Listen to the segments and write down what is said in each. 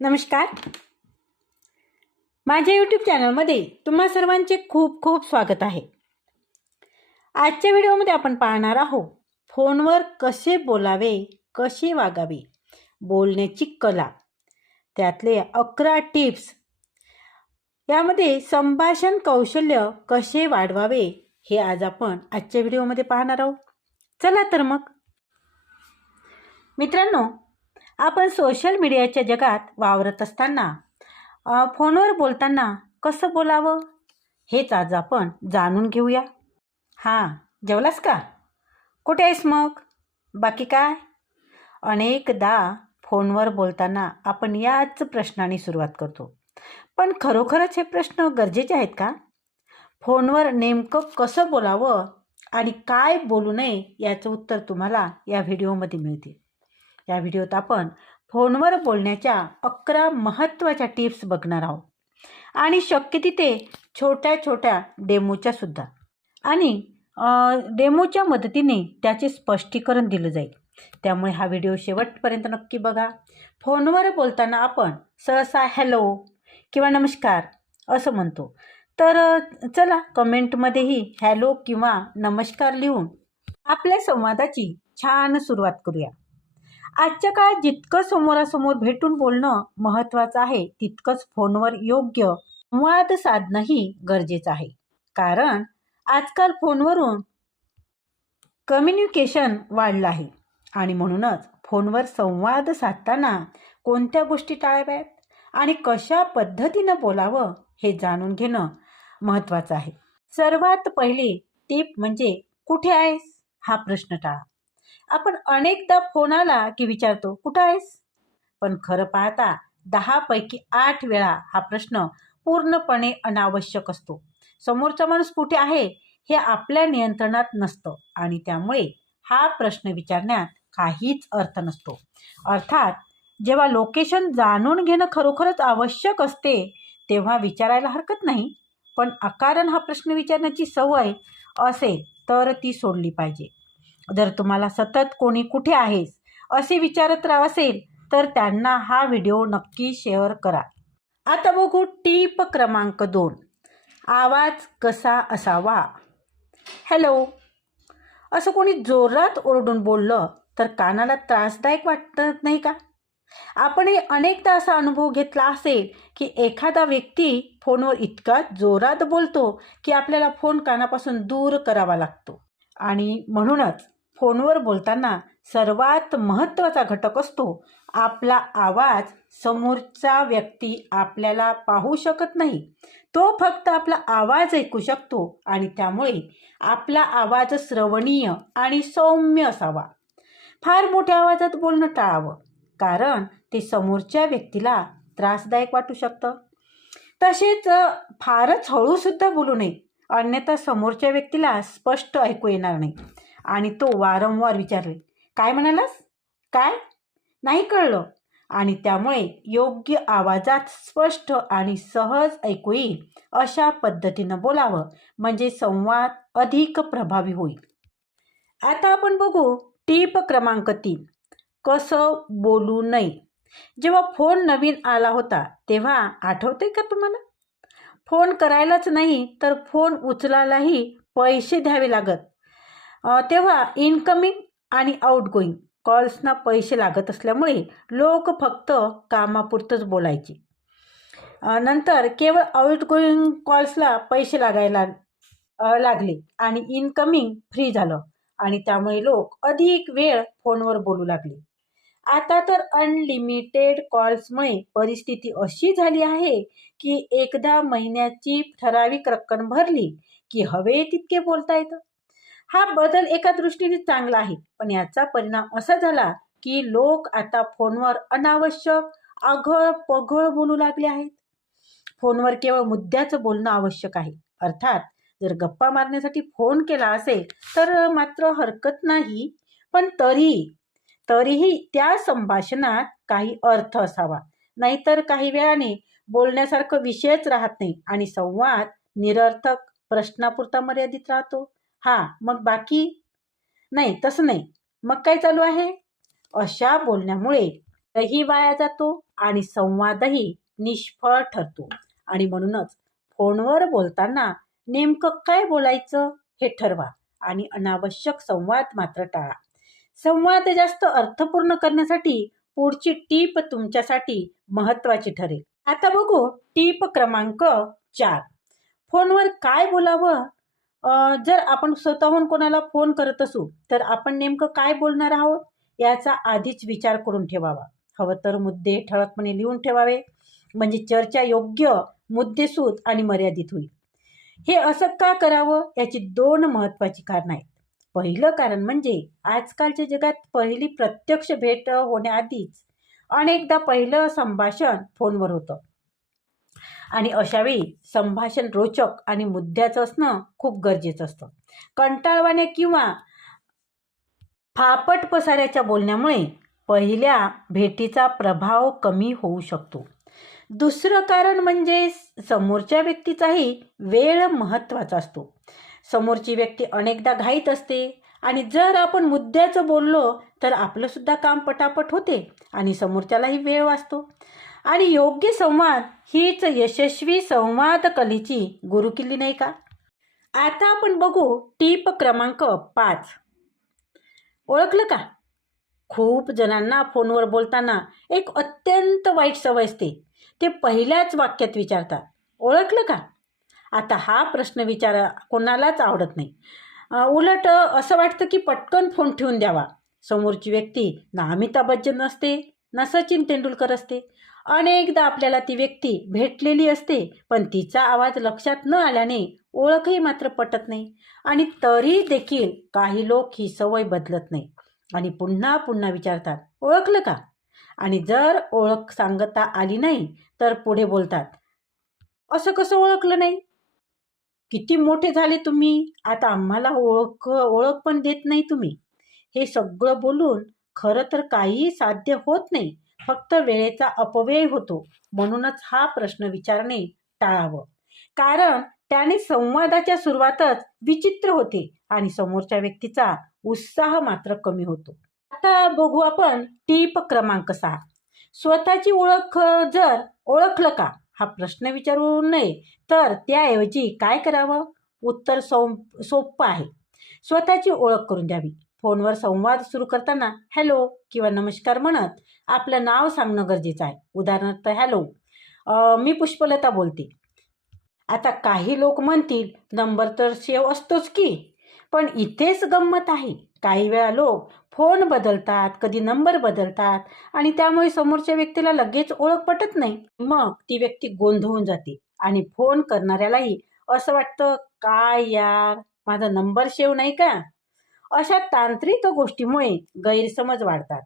नमस्कार. माझ्या यूट्यूब चॅनलमध्ये तुम्हा सर्वांचे खूप खूप स्वागत आहे. आजच्या व्हिडिओमध्ये आपण पाहणार आहोत फोनवर कसे बोलावे कसे वागावे बोलण्याची कला त्यातले अकरा टिप्स. यामध्ये संभाषण कौशल्य कसे वाढवावे हे आज आपण आजच्या व्हिडिओमध्ये पाहणार आहोत. चला तर मग. मित्रांनो आपण सोशल मीडियाच्या जगात वावरत असताना फोनवर बोलताना कसं बोलावं? हेच आज आपण जाणून घेऊया. हां जेवलास का? कुठे आहेस मग? बाकी काय? अनेकदा फोनवर बोलताना आपण याच प्रश्नाने सुरुवात करतो. पण खरोखरच हे प्रश्न गरजेचे आहेत का? फोनवर नेमकं कसं बोलावं आणि काय बोलू नये याचं उत्तर तुम्हाला या व्हिडिओमध्ये मिळते. या व्हिडिओत आपण फोनवर बोलण्याच्या अकरा महत्त्वाच्या टिप्स बघणार आहोत. आणि शक्य तिथे छोट्या छोट्या डेमोच्या सुद्धा. आणि डेमोच्या मदतीने त्याचे स्पष्टीकरण दिलं जाईल. त्यामुळे हा व्हिडिओ शेवटपर्यंत नक्की बघा. फोनवर बोलताना आपण सहसा हॅलो किंवा नमस्कार असं म्हणतो. तर चला कमेंटमध्येही हॅलो किंवा नमस्कार लिहून आपल्या संवादाची छान सुरुवात करूया. आजच्या काळात जितकं समोरासमोर भेटून बोलणं महत्त्वाचं आहे तितकंच फोनवर योग्य संवाद साधणंही गरजेचं आहे. कारण आजकाल फोनवरून कम्युनिकेशन वाढलं आहे आणि म्हणूनच फोनवर संवाद साधताना कोणत्या गोष्टी टाळाव्यात आणि कशा पद्धतीनं बोलावं हे जाणून घेणं महत्त्वाचं आहे. सर्वात पहिली टीप म्हणजे कुठे आहेस? हा प्रश्न टाळा. आपण अनेकदा फोन आला की विचारतो कुठं आहेस? पण खरं पाहता दहापैकी आठ वेळा हा प्रश्न पूर्णपणे अनावश्यक असतो. समोरचा माणूस कुठे आहे हे आपल्या नियंत्रणात नसतं आणि त्यामुळे हा प्रश्न विचारण्यात काहीच अर्थ नसतो. अर्थात जेव्हा लोकेशन जाणून घेणं खरोखरच आवश्यक असते तेव्हा विचारायला हरकत नाही. पण अकारण हा प्रश्न विचारण्याची सवय असेल तर ती सोडली पाहिजे. जर तुम्हाला सतत कोणी कुठे आहेस असे विचारत राह असेल तर त्यांना हा व्हिडिओ नक्की शेअर करा. आता बघू टीप क्रमांक दोन. आवाज कसा असावा? हॅलो. असं कोणी जोरात ओरडून बोललं तर कानाला त्रासदायक वाटत नाही का? आपणही अनेकदा असा अनुभव घेतला असेल की एखादा व्यक्ती फोनवर इतका जोरात बोलतो की आपल्याला फोन कानापासून दूर करावा लागतो. आणि म्हणूनच फोनवर बोलताना सर्वात महत्त्वाचा घटक असतो. आपला आवाज समोरचा व्यक्ती आपल्याला पाहू शकत नाही. तो फक्त आपला आवाज ऐकू शकतो आणि त्यामुळे आपला आवाज श्रवणीय आणि सौम्य असावा. फार मोठ्या आवाजात बोलणं टाळावं कारण ते समोरच्या व्यक्तीला त्रासदायक वाटू शकतं. तसेच फारच हळूसुद्धा बोलू नये अन्यथा समोरच्या व्यक्तीला स्पष्ट ऐकू येणार नाही. आणि तो वारंवार विचारले काय म्हणालास? काय? नाही कळलं. आणि त्यामुळे योग्य आवाजात स्पष्ट आणि सहज ऐकू येईल अशा पद्धतीनं बोलावं म्हणजे संवाद अधिक प्रभावी होईल. आता आपण बघू टीप क्रमांक तीन कसं बोलू नये. जेव्हा फोन नवीन आला होता तेव्हा आठवते का तुम्हाला? फोन करायलाच नाही तर फोन उचलायलाही पैसे द्यावे लागत. तेव्हा इनकमिंग आणि आउटगोईंग कॉल्सना पैसे लागत असल्यामुळे लोक फक्त कामापुरतंच बोलायचे. नंतर केवळ आउटगोईंग कॉल्सला पैसे लागायला लागले आणि इनकमिंग फ्री झालं आणि त्यामुळे लोक अधिक वेळ फोनवर बोलू लागले. आता तर अनलिमिटेड कॉल्समुळे परिस्थिती अशी झाली आहे की एकदा महिन्याची ठराविक रक्कम भरली की हवे तितके बोलता येतं. हा बदल एका दृष्टीने चांगला आहे. पण याचा परिणाम असा झाला की लोक आता फोनवर अनावश्यक आघळ पघळ बोलू लागले आहेत. फोनवर केवळ मुद्द्याचं बोलणं आवश्यक आहे. अर्थात जर गप्पा मारण्यासाठी फोन केला असेल तर मात्र हरकत नाही. पण तरी तरीही त्या संभाषणात काही अर्थ असावा. नाहीतर काही वेळाने बोलण्यासारखं विषयच राहत नाही आणि संवाद निरर्थक प्रश्नापुरता मर्यादित राहतो. हां मग बाकी? नाही तसं नाही. मग काय चालू आहे? अशा बोलण्यामुळे दही वाया जातो आणि संवादही निष्फळ ठरतो. आणि म्हणूनच फोनवर बोलताना नेमकं काय बोलायचं हे ठरवा आणि अनावश्यक संवाद मात्र टाळा. संवाद जास्त अर्थपूर्ण करण्यासाठी पुढची टीप तुमच्यासाठी महत्त्वाची ठरेल. आता बघू टीप क्रमांक चार. फोनवर काय बोलावं जर आपण स्वतःहून कोणाला फोन करत असू तर आपण नेमकं काय बोलणार आहोत? याचा आधीच विचार करून ठेवावा. हवं तर मुद्दे ठळकपणे लिहून ठेवावे. म्हणजे चर्चा योग्य मुद्देसूद आणि मर्यादित होईल. हे असं का करावं? याची दोन महत्त्वाची कारणं आहेत. पहिलं कारण म्हणजे आजकालच्या जगात पहिली प्रत्यक्ष भेट होण्याआधीच अनेकदा पहिलं संभाषण फोनवर होतं. आणि अशावेळी संभाषण रोचक आणि मुद्द्याचं असणं खूप गरजेचं असतं. कंटाळवाने किंवा फापट पसाऱ्याच्या बोलण्यामुळे पहिल्या भेटीचा प्रभाव कमी होऊ शकतो. दुसरं कारण म्हणजे समोरच्या व्यक्तीचाही वेळ महत्त्वाचा असतो. समोरची व्यक्ती अनेकदा घाईत असते आणि जर आपण मुद्द्याचं बोललो तर आपलंसुद्धा काम पटापट होते आणि समोरच्यालाही वेळ वाचतो. आणि योग्य संवाद हीच यशस्वी संवाद कलेची गुरुकिल्ली नाही का? आता आपण बघू टीप क्रमांक पाच. ओळखलं का? खूप जणांना फोनवर बोलताना एक अत्यंत वाईट सवय असते. ते पहिल्याच वाक्यात विचारतात. ओळखलं का? आता हा प्रश्न विचार कोणालाच आवडत नाही. उलट असं वाटतं की पटकन फोन ठेवून द्यावा. समोरची व्यक्ती ना अमिताभ बच्चन असते ना सचिन तेंडुलकर असते. अनेकदा आपल्याला ती व्यक्ती भेटलेली असते पण तिचा आवाज लक्षात न आल्याने ओळखही मात्र पटत नाही आणि तरी देखील काही लोक ही सवय बदलत नाही आणि पुन्हा पुन्हा विचारतात ओळखलं का? आणि जर ओळख सांगता आली नाही तर पुढे बोलतात असं कसं ओळखलं नाही? किती मोठे झाले तुम्ही आता आम्हाला ओळख ओळख पण देत नाही तुम्ही. हे सगळं बोलून खरं तर काहीही साध्य होत नाही फक्त वेळेचा अपव्यय होतो म्हणूनच हा प्रश्न विचारणे टाळावं. कारण त्याने संवादाच्या सुरुवातच विचित्र होते आणि समोरच्या व्यक्तीचा उत्साह मात्र कमी होतो. आता बघू आपण टीप क्रमांक सहा स्वतःची ओळख जर ओळखलं का? हा प्रश्न विचारू नये. तर त्याऐवजी काय करावं? उत्तर सौ सोपं आहे. स्वतःची ओळख करून द्यावी. फोनवर संवाद सुरू करताना हॅलो किंवा नमस्कार म्हणत आपलं नाव सांगणं गरजेचं आहे. उदाहरणार्थ हॅलो मी पुष्पलता बोलते. आता काही लोक म्हणतील नंबर तर सेव असतोच की. पण इथेच गंमत आहे. काही वेळा लोक फोन बदलतात कधी नंबर बदलतात आणि त्यामुळे समोरच्या व्यक्तीला लगेच ओळख पटत नाही. मग ती व्यक्ती गोंधळून जाते आणि फोन करणाऱ्यालाही असं वाटतं काय यार माझा नंबर सेव नाही का? अशा तांत्रिक गोष्टीमुळे गैरसमज वाढतात.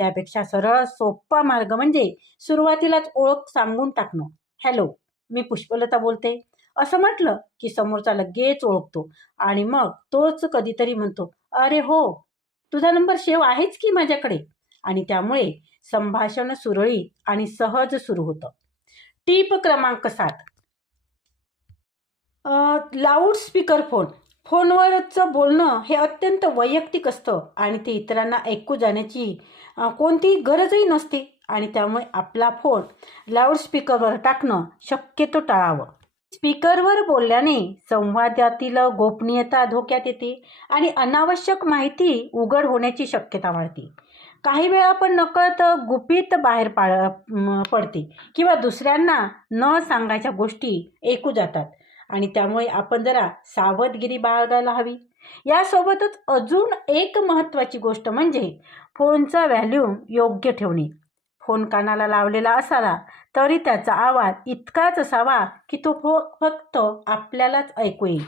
त्यापेक्षा सरळ सोपा मार्ग म्हणजे सुरुवातीलाच ओळख सांगून टाकणं. हॅलो मी पुष्पलता बोलते. असं म्हटलं की समोरचा लगेच ओळखतो आणि मग तोच कधीतरी म्हणतो अरे हो तुझा नंबर सेव आहेच की माझ्याकडे? आणि त्यामुळे संभाषण सुरळीत आणि सहज सुरू होतं. टीप क्रमांक सात. Loud speaker phone. फोनवरचं बोलणं हे अत्यंत वैयक्तिक असतं आणि ते इतरांना ऐकू जाण्याची कोणतीही गरजही नसते. आणि त्यामुळे आपला फोन लाऊडस्पीकरवर टाकणं शक्यतो टाळावं. स्पीकरवर बोलल्याने संवादातील गोपनीयता धोक्यात येते आणि अनावश्यक माहिती उघड होण्याची शक्यता वाढते. काही वेळा आपण नकळत गुपित बाहेर पाळ पडते किंवा दुसऱ्यांना न सांगायच्या गोष्टी ऐकू जातात. आणि त्यामुळे आपण जरा सावधगिरी बाळगायला हवी. यासोबतच अजून एक महत्त्वाची गोष्ट म्हणजे फोनचा व्हॅल्यूम योग्य ठेवणे. फोन कानाला लावलेला असावा तरी त्याचा आवाज इतकाच असावा की तो फो फक्त आपल्यालाच ऐकू येईल.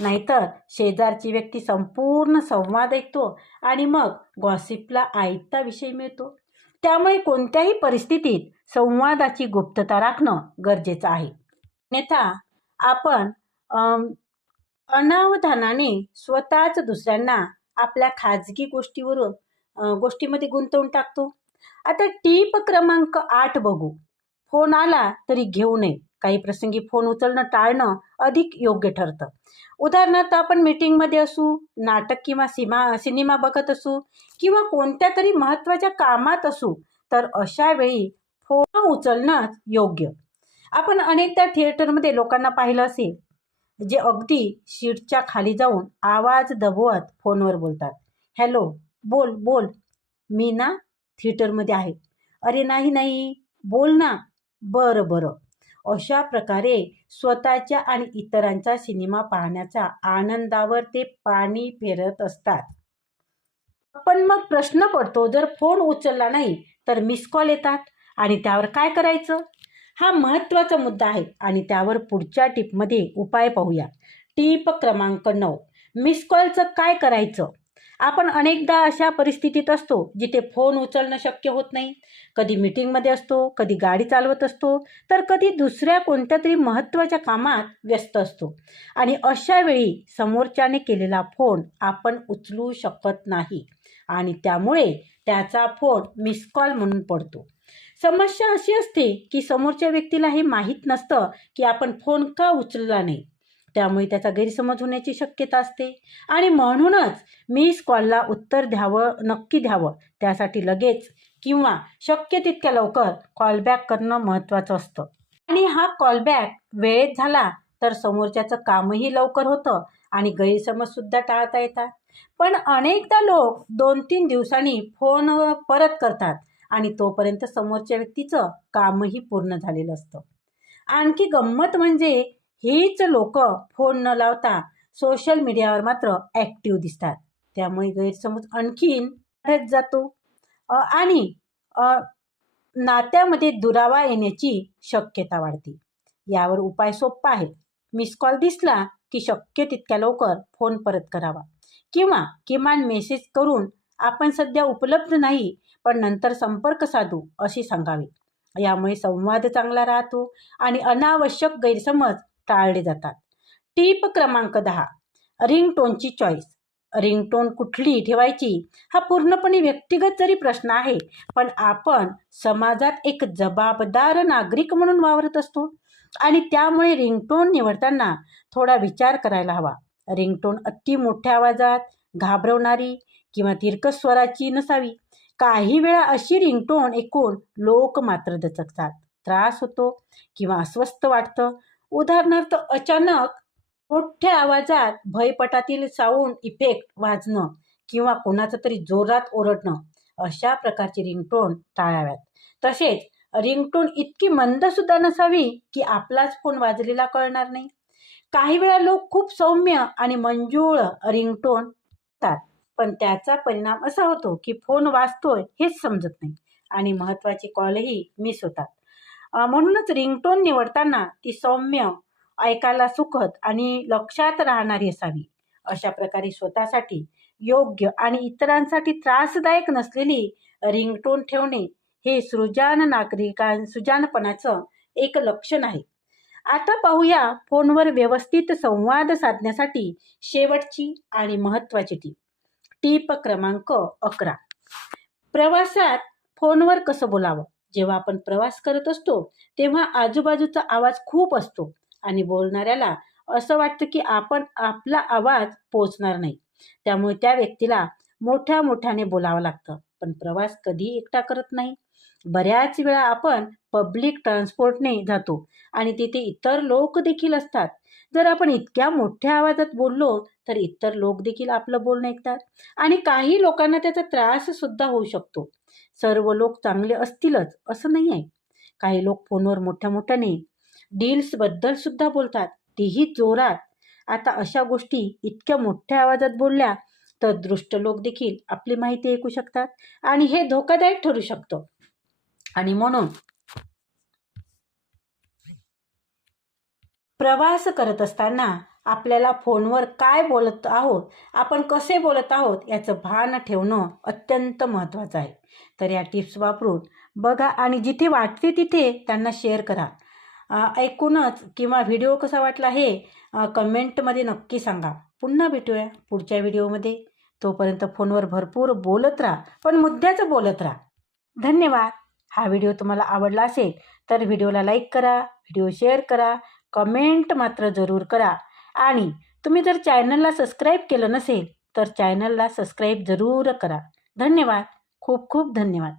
नाहीतर शेजारची व्यक्ती संपूर्ण संवाद ऐकतो आणि मग गॉसिपला आयता विषय मिळतो. त्यामुळे कोणत्याही परिस्थितीत संवादाची गुप्तता राखणं गरजेचं आहे. अन्यथा आपण अनावधानाने स्वतःच दुसऱ्यांना आपल्या खाजगी गोष्टीवरून गोष्टीमध्ये गुंतवून टाकतो. आता टीप क्रमांक आठ बघू. फोन आला तरी घेऊ नये. काही प्रसंगी फोन उचलणं टाळणं अधिक योग्य ठरतं. उदाहरणार्थ आपण मीटिंगमध्ये असू नाटक किंवा सिमा सिनेमा बघत असू किंवा कोणत्या तरी महत्त्वाच्या कामात असू तर अशा वेळी फोन उचलणंच योग्य. आपण अनेकदा थिएटरमध्ये लोकांना पाहिलं असेल जे अगदी शीटच्या खाली जाऊन आवाज दबवत फोनवर बोलतात. हॅलो बोल बोल. मी ना थिएटरमध्ये आहे. अरे नाही नाही. बोल ना. बरं बरं. अशा प्रकारे स्वतःच्या आणि इतरांचा सिनेमा पाहण्याचा आनंदावर ते पाणी फेरत असतात. पण मग प्रश्न पडतो जर फोन उचलला नाही तर मिस कॉल येतात. आणि त्यावर काय करायचं? हा महत्त्वाचा मुद्दा आहे आणि त्यावर पुढच्या टिपमध्ये उपाय पाहूया. टीप क्रमांक नऊ. मिस कॉलचं काय करायचं? आपण अनेकदा अशा परिस्थितीत असतो जिथे फोन उचलणं शक्य होत नाही. कधी मीटिंगमध्ये असतो कधी गाडी चालवत असतो तर कधी दुसऱ्या कोणत्या तरी महत्त्वाच्या कामात व्यस्त असतो. आणि अशा वेळी समोरच्याने केलेला फोन आपण उचलू शकत नाही. आणि त्यामुळे त्याचा फोन मिस कॉल म्हणून पडतो. समस्या अशी असते की समोरच्या व्यक्तीला हे माहीत नसतं की आपण फोन का उचलला नाही. त्यामुळे त्याचा गैरसमज होण्याची शक्यता असते. आणि म्हणूनच मिस कॉलला उत्तर द्यावं नक्की द्यावं त्यासाठी लगेच किंवा शक्य तितक्या लवकर कॉलबॅक करणं महत्त्वाचं असतं. आणि हा कॉलबॅक वेळेत झाला तर समोरच्याचं कामही लवकर होतं आणि गैरसमजसुद्धा टाळता येतात. पण अनेकदा लोक दोन तीन दिवसांनी फोन परत करतात. आणि तोपर्यंत समोरच्या व्यक्तीचं कामही पूर्ण झालेलं असतं. आणखी गंमत म्हणजे हीच लोक फोन न लावता सोशल मीडियावर मात्र ॲक्टिव्ह दिसतात. त्यामुळे गैरसमज आणखीन वाढत जातो. आणि नात्यामध्ये दुरावा येण्याची शक्यता वाढते. यावर उपाय सोपा आहे. मिस कॉल दिसला की शक्य तितक्या लवकर फोन परत करावा. किंवा किमान मेसेज करून आपण सध्या उपलब्ध नाही पण नंतर संपर्क साधू अशी सांगावे. यामुळे संवाद चांगला राहतो आणि अनावश्यक गैरसमज टाळले जातात. टीप क्रमांक दहा रिंगटोनची चॉईस. रिंगटोन कुठली ठेवायची हा पूर्णपणे व्यक्तिगत जरी प्रश्न आहे पण आपण समाजात एक जबाबदार नागरिक म्हणून वावरत असतो आणि त्यामुळे रिंगटोन निवडताना थोडा विचार करायला हवा. रिंगटोन अति मोठ्या आवाजात घाबरवणारी किंवा तिरकस स्वराची नसावी. काही वेळा अशी रिंगटोन ऐकून लोक मात्र दचकतात. त्रास होतो किंवा अस्वस्थ वाटतं. उदाहरणार्थ अचानक मोठ्या आवाजात भयपटातील साऊंड इफेक्ट वाजणं किंवा कोणाचं तरी जोरात ओरडणं अशा प्रकारची रिंगटोन टाळाव्यात. तसेच रिंगटोन इतकी मंदसुद्धा नसावी की आपलाच फोन वाजलेला कळणार नाही. काही वेळा लोक खूप सौम्य आणि मंजूळ रिंगटोन तात पण त्याचा परिणाम असा होतो की फोन वाजतोय हेच समजत नाही. आणि महत्त्वाचे कॉलही मिस होतात. म्हणूनच रिंगटोन निवडताना ती सौम्य ऐकायला सुखद आणि लक्षात राहणारी असावी. अशा प्रकारे स्वतःसाठी योग्य आणि इतरांसाठी त्रासदायक नसलेली रिंगटोन ठेवणे हे सृजान नागरिकां सुजानपणाचं एक लक्षण आहे. आता पाहूया फोनवर व्यवस्थित संवाद साधण्यासाठी शेवटची आणि महत्त्वाची टीप. टीप क्रमांक अकरा. प्रवासात फोनवर कसं बोलावं? जेव्हा आपण प्रवास करत असतो तेव्हा आजूबाजूचा आवाज खूप असतो आणि बोलणाऱ्याला असं वाटतं की आपण आपला आवाज पोचणार नाही. त्यामुळे त्या व्यक्तीला मोठ्या मोठ्याने बोलावं लागतं. पण प्रवास कधी एकटा करत नाही. बऱ्याच वेळा आपण पब्लिक ट्रान्सपोर्टने जातो आणि तिथे इतर लोक देखील असतात. जर आपण इतक्या मोठ्या आवाजात बोललो तर इतर लोक देखील आपलं बोलणं ऐकतात. आणि काही लोकांना त्याचा त्राससुद्धा होऊ शकतो. सर्व लोक चांगले असतीलच असं नाही आहे. काही लोक फोनवर मोठ्या मोठ्याने डील्सबद्दल सुद्धा बोलतात. तीही जोरात. आता अशा गोष्टी इतक्या मोठ्या आवाजात बोलल्या तर दृष्ट लोक देखील आपली माहिती ऐकू शकतात आणि हे धोकादायक ठरू शकतं. आणि म्हणून प्रवास करत असताना आपल्याला फोनवर काय बोलत आहोत आपण कसे बोलत आहोत याचं भान ठेवणं अत्यंत महत्त्वाचं आहे. तर या टिप्स वापरून बघा आणि जिथे वाटते तिथे त्यांना शेअर करा. ऐकूनच किंवा व्हिडिओ कसा वाटला हे कमेंटमध्ये नक्की सांगा. पुन्हा भेटूया पुढच्या व्हिडिओमध्ये. तोपर्यंत फोनवर भरपूर बोलत राहा पण मुद्द्याचं बोलत राहा. धन्यवाद. हा व्हिडिओ तुम्हाला आवडला असेल तर व्हिडिओला लाईक करा व्हिडिओ शेअर करा कमेंट मात्र जरूर करा. आणि तुम्ही जर चॅनलला सबस्क्राईब केलं नसेल तर चॅनलला सबस्क्राईब जरूर करा. धन्यवाद. खूप खूप धन्यवाद.